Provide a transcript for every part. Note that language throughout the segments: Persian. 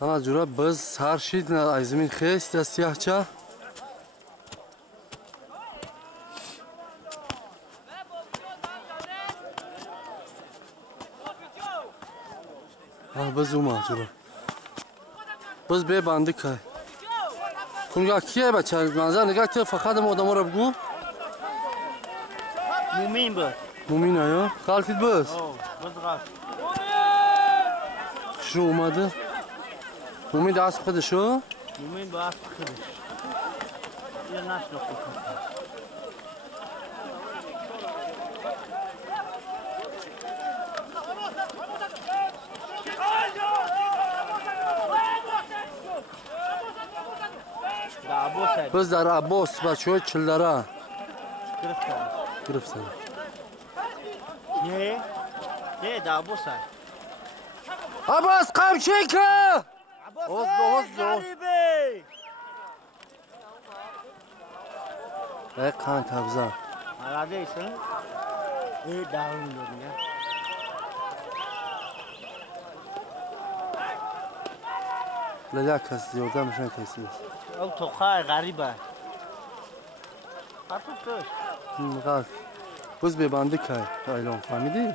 Ana jura biz her şeyden azmin xest da siyahça. Ha biz uma jura. Biz be bandık hay. Kunga kiye bacha manzar nigah te faqat odamlar رو بگو. مومین بود. مومین آیا؟ خالتید بس. بس غلط. شو اومده؟ مومین دست خودشو؟ مومین با اسب خودش. یه نشناخته کنه. بس در عباس بچه های چلدره گرفتن نه در عباس های عباس قمچه که عباس غریبه ای قند تبزه ملاده ایسن ای دارون داریم لذا کسی زیاده میشن کسی او توقع غریبه خطوب توش غلط بز ببنده که ایلان فهمیدی؟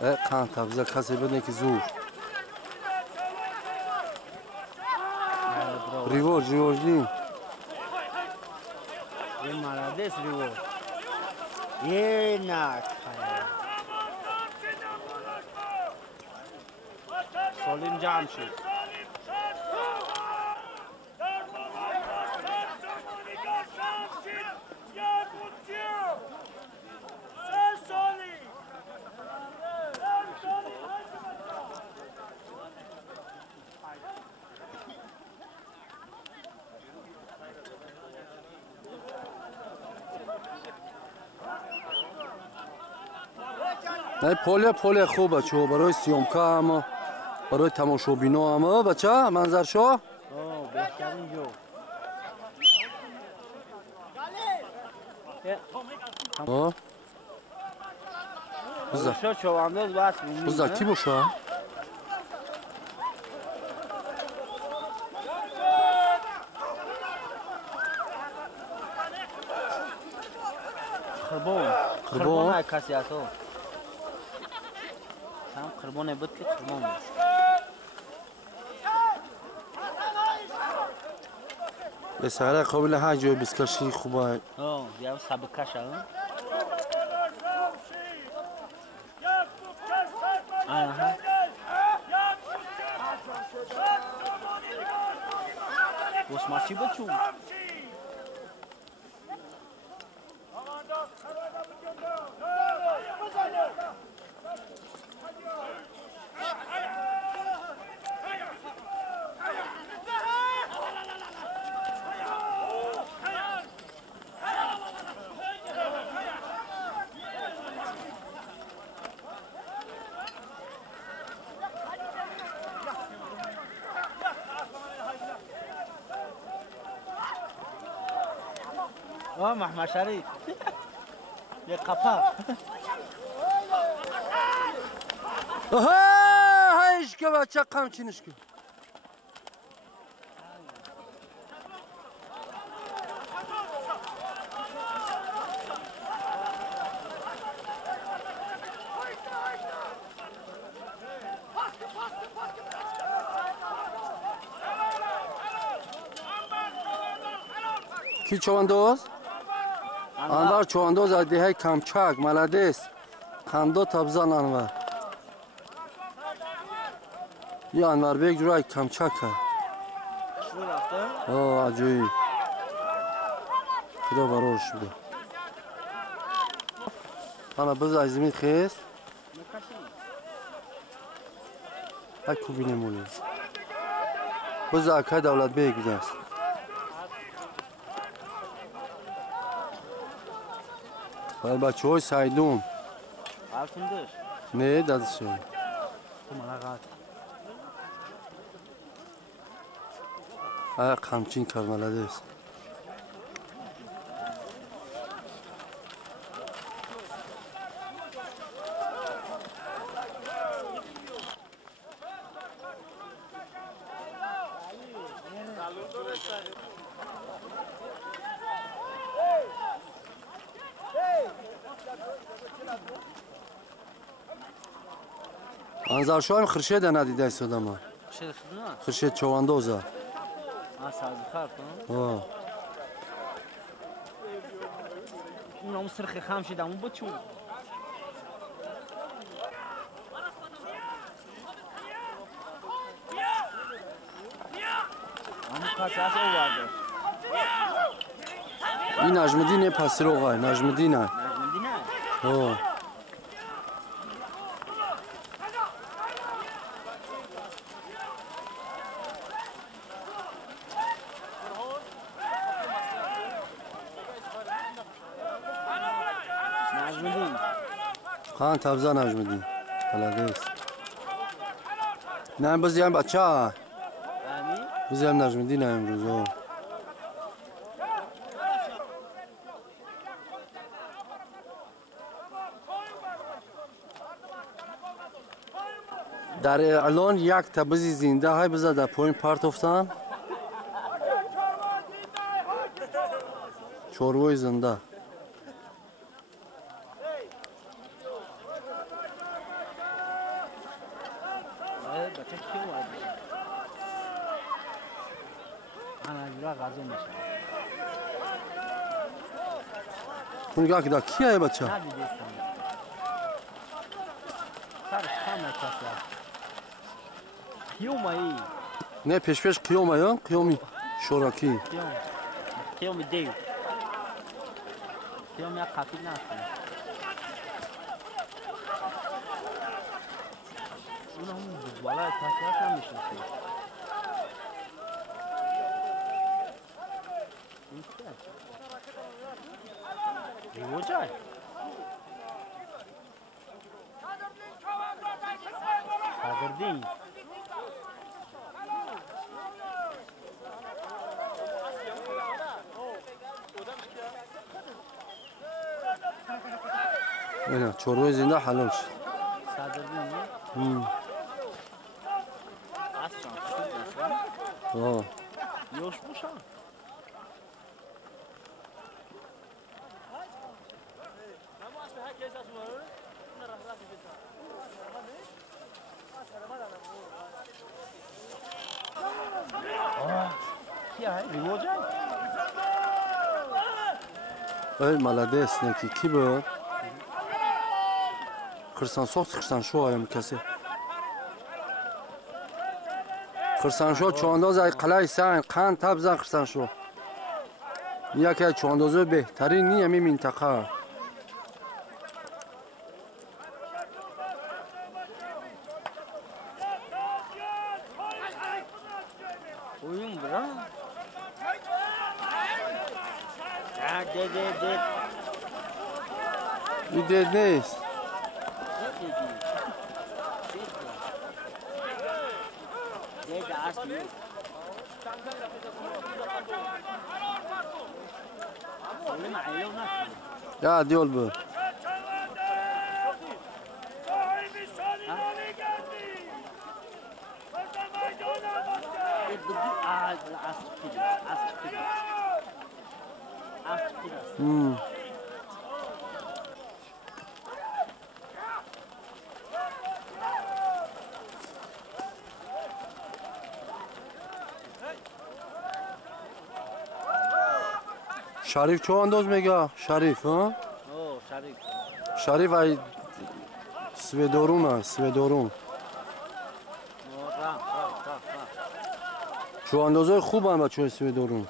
ای قند تبزه کسی بدنه که زور ریورج نیم یه ملاده ایست ریورج یه نک سالیم جمع شد نه پول خوبه چو برای سیامکا اما برای تماشابینا هم بچه منظر شو بهترین جو بزا چوانداز بس بزا کی بوشه خربون کسی هستو هم خربونه بود که خربون بود بسیاره قابل ها جای بسکشی خوبه یا سبکش هم آها بس ماشی بچو محمد شریف یه قپا هایش که بچه قمچینش که کی چوانداز؟ انور چوانداز از دیهای کمچک ملدیس خندا تبزان انور یه انور بیگ جورای کمچک عجوی خدا برارش بده انا بز عزیمین خیست هکو بینمونی بز اکای دولت بیگ دست باید بچه های سایدون الفندش نه دادشه تو ملاقات ها قمچین کرماله است Anzar şu an Xırşed ندیده است ما. Şey xidna. Xırşed çovandozа. Ha sazı xarf. ها. اونم سرخ خام شدم اون بچو اما کاساس اوارده این نجمدینه پسیروغای نجمدینه. نجمدینه ها. نجمدین خان تبزا نجمدین. بلدیست. نه بزیم بچه ها. یعنی بزیم نجمدینه امروز ها. در الان یک تبزی زنده های بزد در پایین پارت افتان. چوروی زنده. بچه کی اومده انا جورا غازو میشه اونگاه که دا کیه بچه؟ ندیدستم سر خامه کاسا کیومایی نه پیش پیش قیومه یا قیومی شوراکی. کیوم دیو کیوم یک قفیل نستم اونم بالای کاسا هم میشنسی این چیه؟ ریوجای صدردین اینا چوروی زنده حلال شد. صدردین هم. اصلا خوب آه. یوش بوشن کیا ہے ریوجای ای ملدیست نکی کی بود؟ خرسان سوخت خرسان شو هایم کسی. خرسان شو چوانداز ای قلعه سعین قند تبزن خرسان شو. یکی از چواندازه بهترین نیه می منطقه. oyun bura ha de این دید نیست. de asli سلم عليه ونفسه یا دیول بود. هم. شریف چوانداز میگه شریف ها؟ اوه شریف شریف ای سویدارون هست سویدارون. چواندازای خوب هم بچه های سویدارون.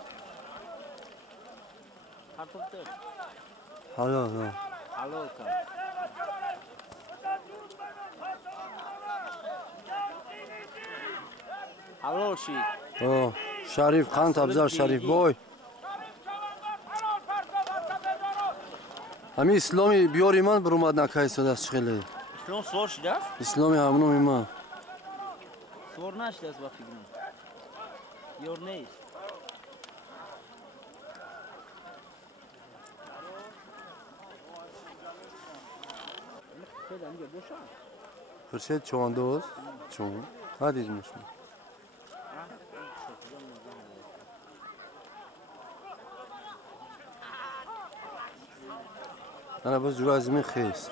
حالا ها. حلال شید آه. شریف قند تبزر شریف بای. همین اسلامی بیاری من برومد نکای ساده است خیلی. اسلام سور شده است؟ اسلامی همونو ایمان. سور نشده است با فکرم یور نیست خیلی همگه بوشن خرشید چوانداز چون ها دیدمش من. انا بس جوا زمین خیس.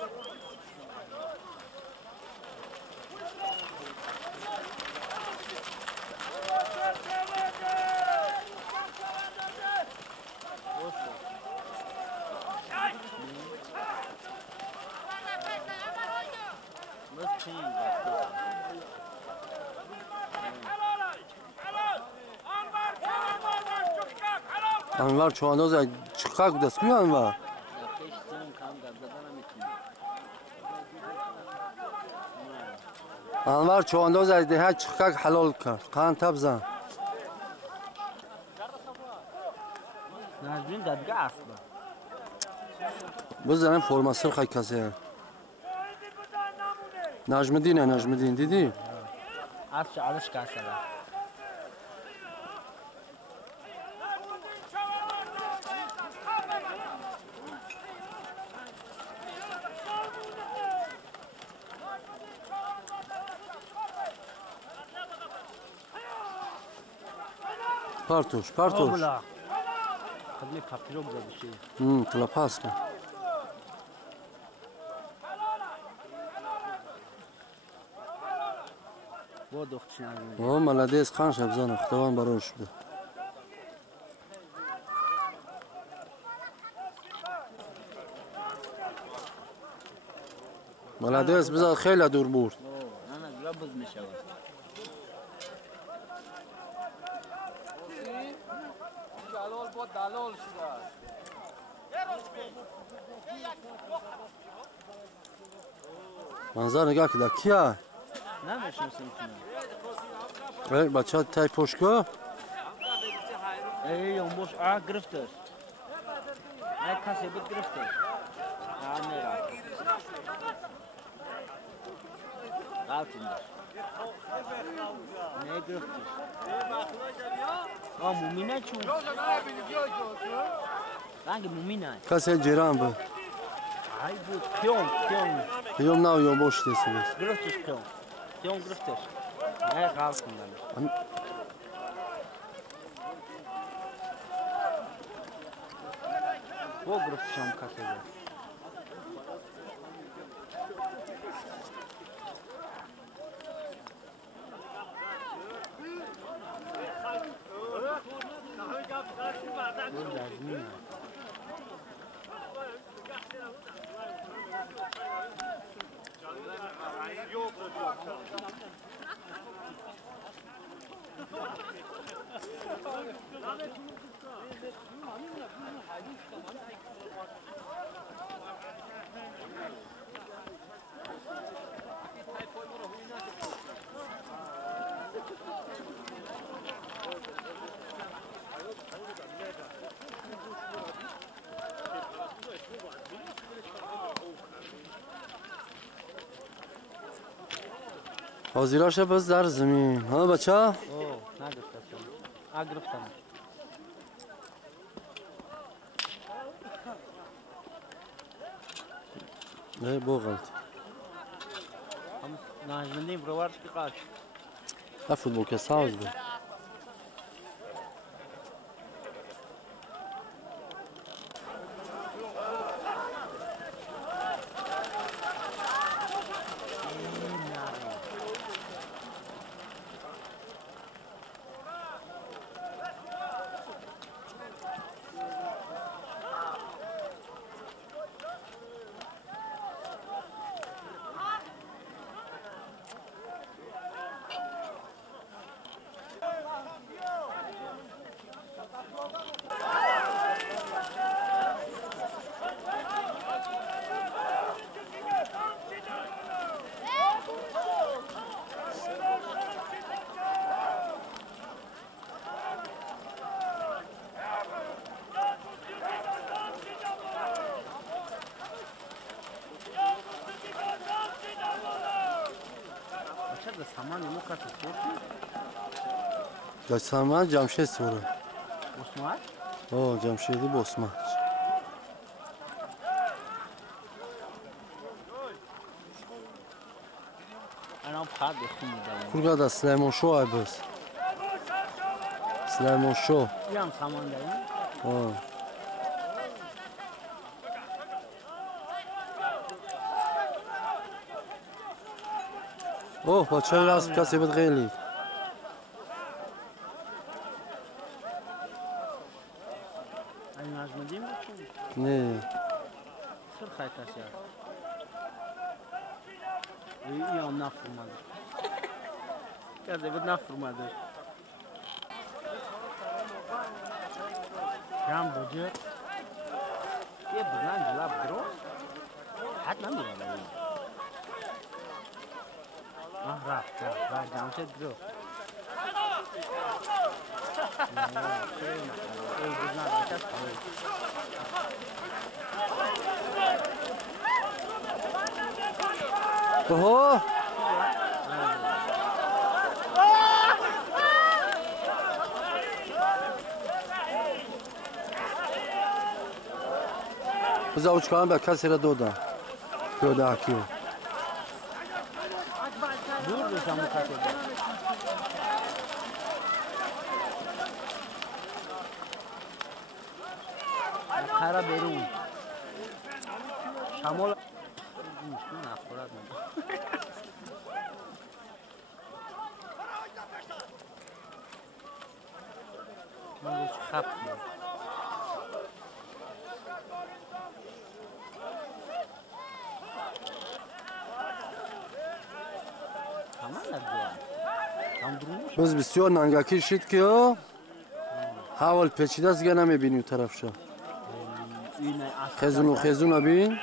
انور چوانداز چقدر دست کوی انور انور چوانداز از ده چقدر حلال کرد قند تبزن نجمین دادگاه اصلا بزنم فرماسر خیلی کسی نجمدین دیدی؟ از شعرش کسی پرتوش اولا خدمه پاپیرو بزده شید تلا پاس کن با دختش نجمین اوه ملدیس خان شبزان اختوان براش بده ملدیس بذار خیلی دور برد نه دیگه بز میشود منظر نگاه که در کیه؟ نمیشناسم کنم بچه ها تای پشکو ای اون باش گرفتش نه کسی بود گرفتش نه میرم قلتونش نه گرفتش مومینه چون رنگ مومینه کسی جیران بود ای بود پیون یوم نه یوم boş desiniz. گرفتش پیون گرفتش نه قلتونش با گرفتش هم کسی بود حاضراش بس در زمین ها بچه ها؟ گرفتم نه بغلط نجمندیم بروارش که قاش فوتبol که ساز بود saman yumurtası soğuk. Da saman Cemşit sonra. Osman? O Cemşit'i Osman. Anam khad dostum da. Kurgada Süleyman Şo aybız. Süleyman Şo. Yam samandayım. O. اوه با چه راست کسی بود خیلی این نجمدیم بود نه سر خیلی کسی هست این هم نفرماده کسی بود نفرماده جام بوجه یه بزن جلاب درو حد نمیره ولی رفت جام شد درو ای بزن بچه اوه بذار اوچکان به کسی را دادم پیاده حکیو دور بشم مکتب خرا بیرون شمال نخورد من روش خب بس بسیار ننگکی شد که حوال پیچیده است دیگه نمیبینی اون طرف شو خیزون بین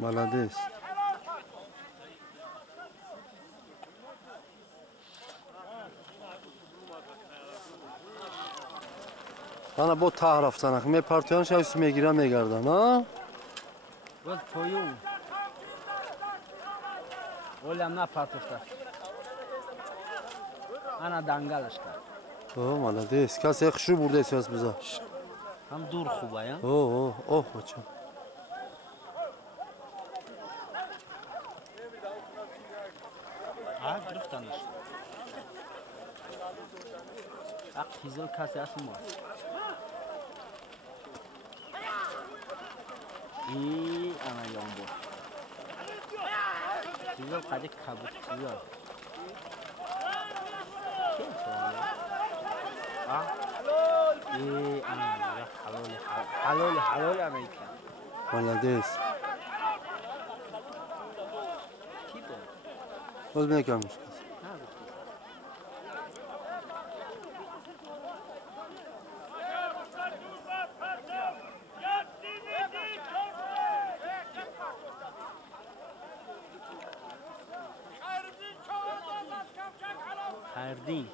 ملادیس انا با ته رفتن می پارتیان شویس میگیرن میگردن ها باز تویون اولم نه پارتوشتا انا دنگلش کرد اوه ملادیس کسی خشو برده سیاس بذار هم دور خوبه یا اوه بچه گرفتنش هیزل کسی هست ما انا یامبو هیزل قدی کبود هیزل انا حلال امریکا ملادیس کی بود؟ باز میکنمش خیردین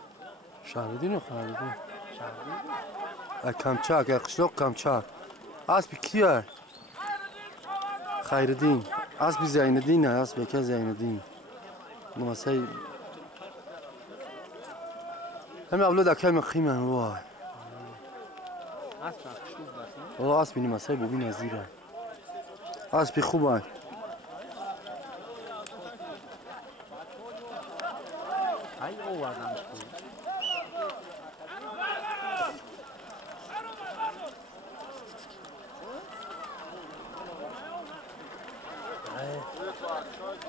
شهردین و خیردین شهردین کمچک اخشلوق کمچک اسب کیه خیردین اسب زیندین نه اسب که زیندین نماسی همه اولاد اکل مخیمه وای اصلا خوب باشه والله اسب نماسی ببین ازیره اسب خوبه های او آدم خوب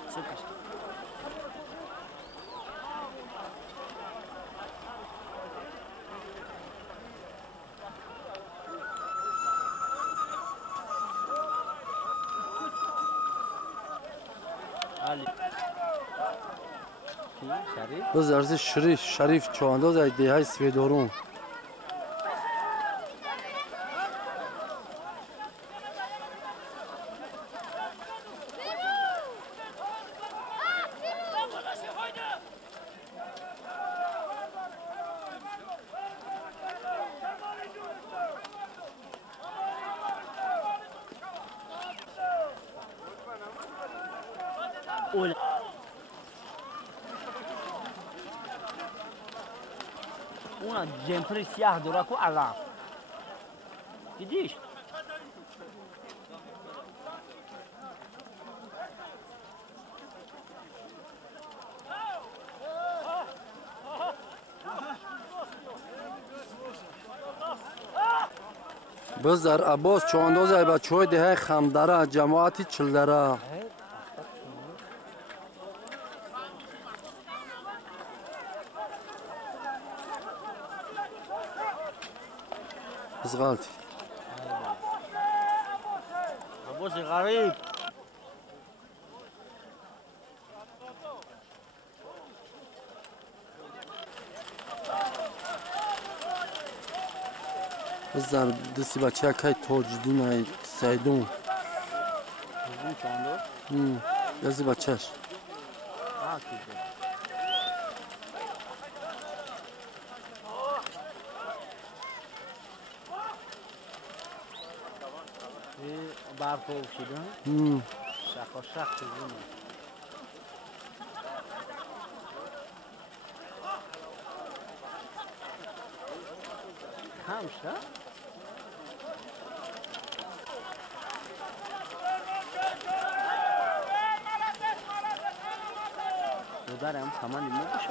سپش علی شریف باز ارزش شریف چوانداز ایده های سویدارون اول اونا جمپری سیاه داره کو الان دیدیش باز در عباس چوانداز ای بچه های ده خمدره جماعتی چلدره از غلطی عباس غریب از در دستی بچه که تاجدین های سیدون بزن چاندو دستی بچهش ها کیده برف افتاده شخ شخ شده همشه دارم سامان دیگه بشه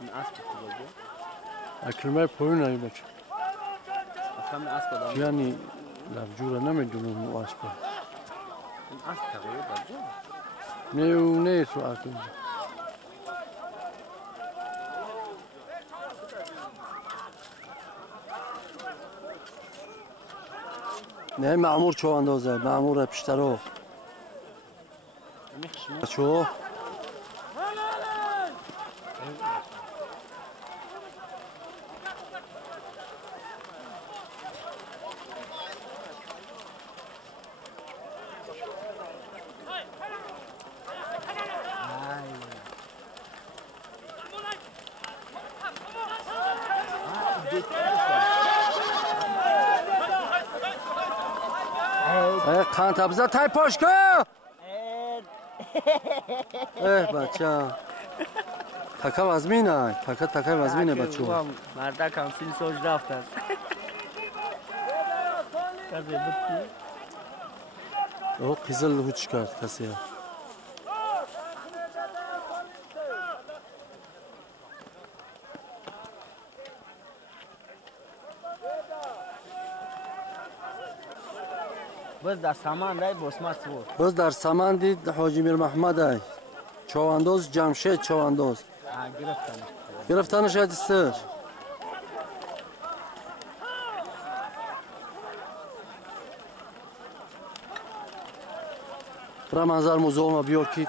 این اسب خوبه اکرمه پایین هایی بچه اصلا اسب دارم یعنی لفجوره نمیدونم اسب این اسب تغییر داده نه و نه تو اکرمه نه معمور چو اندازه معمور پیشترو میخشم چو قند تبزه تای پاشکا بچه تکه وزمینه تکه وزمینه بچه مرده کمسیل سوش رفت است کسی بودی؟ او قیزل هوچ کرد کسی بس در سامان رای بسمت بود باز در سمن دید حاجی میر محمد ای چواندوز جمشید چواندوز گرفتنش دستش برا منظر موضوع ما بیار که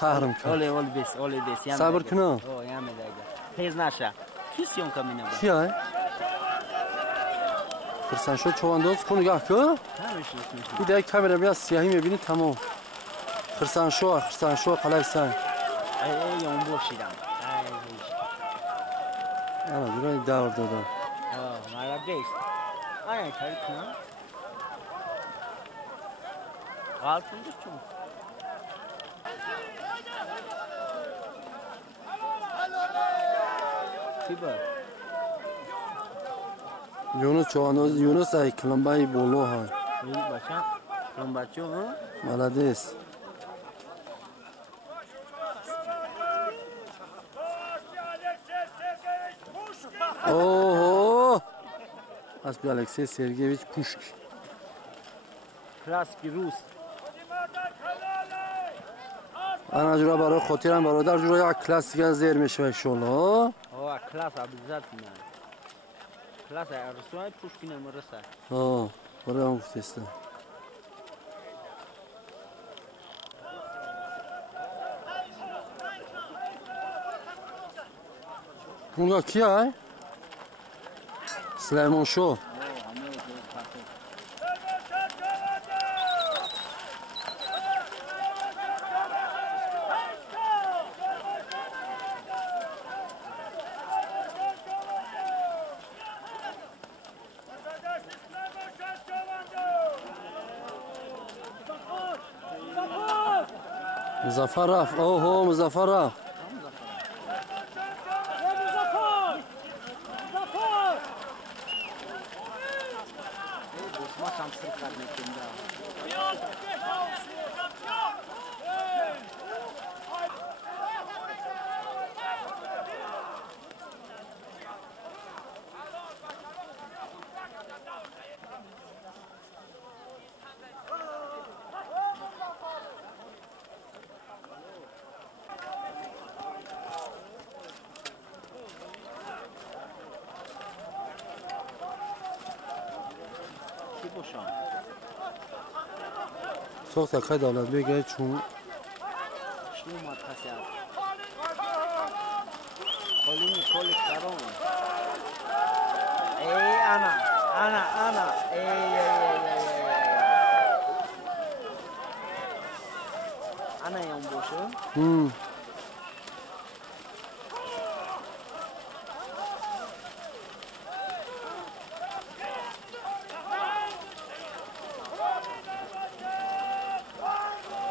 قهرم کرد اولی بیس صبر کنه اوه یامه دیگه تیز نشه کیسیون کمینه بود کی های؟ فرسان شد چواندوز کنو گه که؟ نمیشه بیده کامera بیاد سیاهی میبینی تمام خرسان شو قلعه سنگ ای یون بوشیدم انا دوران دور دادم مرا دیش آیا کاری کنم غلط کنده چون چی بود؟ یونس چواندوز یونس ای کلمبه بولو های این بچه اون بچه ها ملدیس اوه اسبی الکسی سرگیویچ پوشک کلاسکی روس انا جورا برای خاطرم برادر جورا یک کلاسیک زیر میشه انشالله اوه کلاس عبزت میان کلاس ارسوای پوشکی نمرسه برای هم گفتیسته اونگا کی های؟ سلیمان شو مظفر رفت اوه مظفر رفت ما هم سر کرد نکنده باشم ساخت اکای دولت بگه چون شنو اومد کسی هست خالی کلی کرام ای انا ای انا یم باشه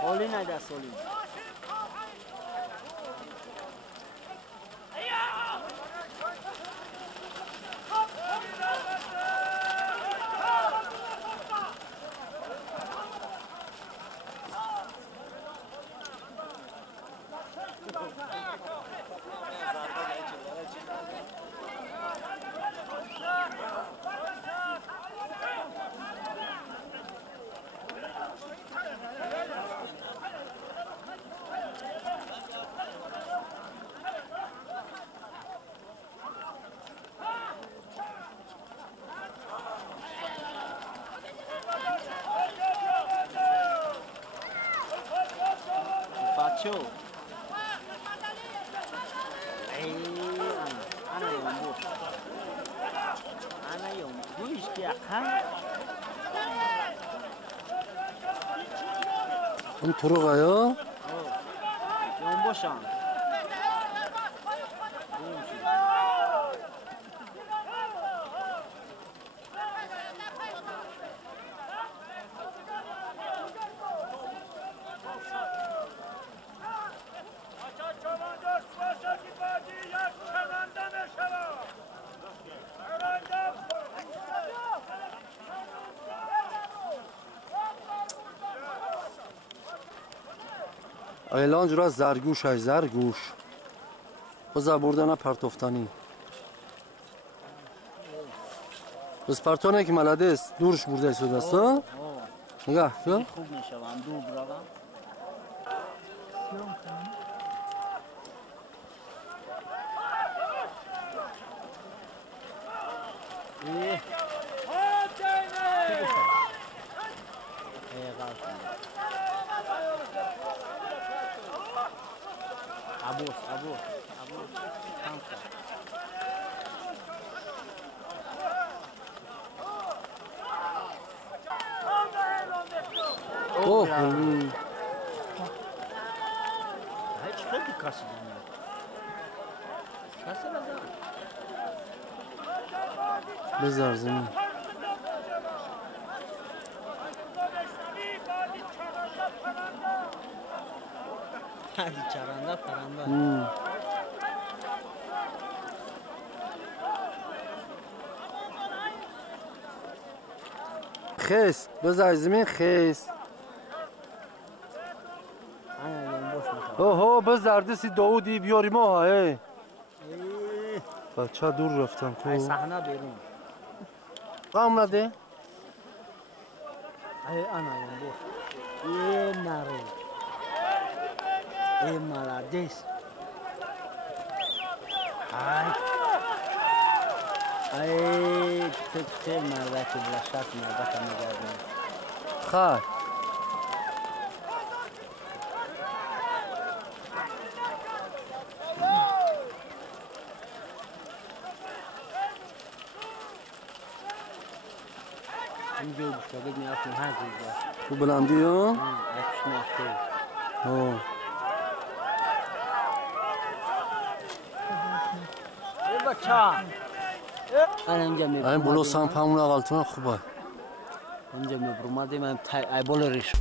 خالی نده سالی بچه ای انا یم باشه انا یم گویش که اون طرق یا یم باشم ایلان جرا زرگوش های زرگوش بزا بردن پرتفتانی بس پرتونه که ملده است دورش برده شده است نگاه که خوب میشوم دور بروم عبوس اوه هیچ خیلی کسی نمیاد کسی بذار زمین هادی چرنده پرنده خیس بذار زمین خیس اوه بذار دستی داودی بیاری ما های بچه دور رفتم ای صحنه بیرون قام نده ای انا یم باش ای نره ای ملادیس ای تکته مرده که بلشت مرده که میگردیم خیر اینجا بشتاگید میرفتیم هر زیده تو بلندی ها؟ اکش نفته ای بچه اینجا میبرم این بلو سم پامون اقلتون خوبه اینجا میبرم ای بالا ریش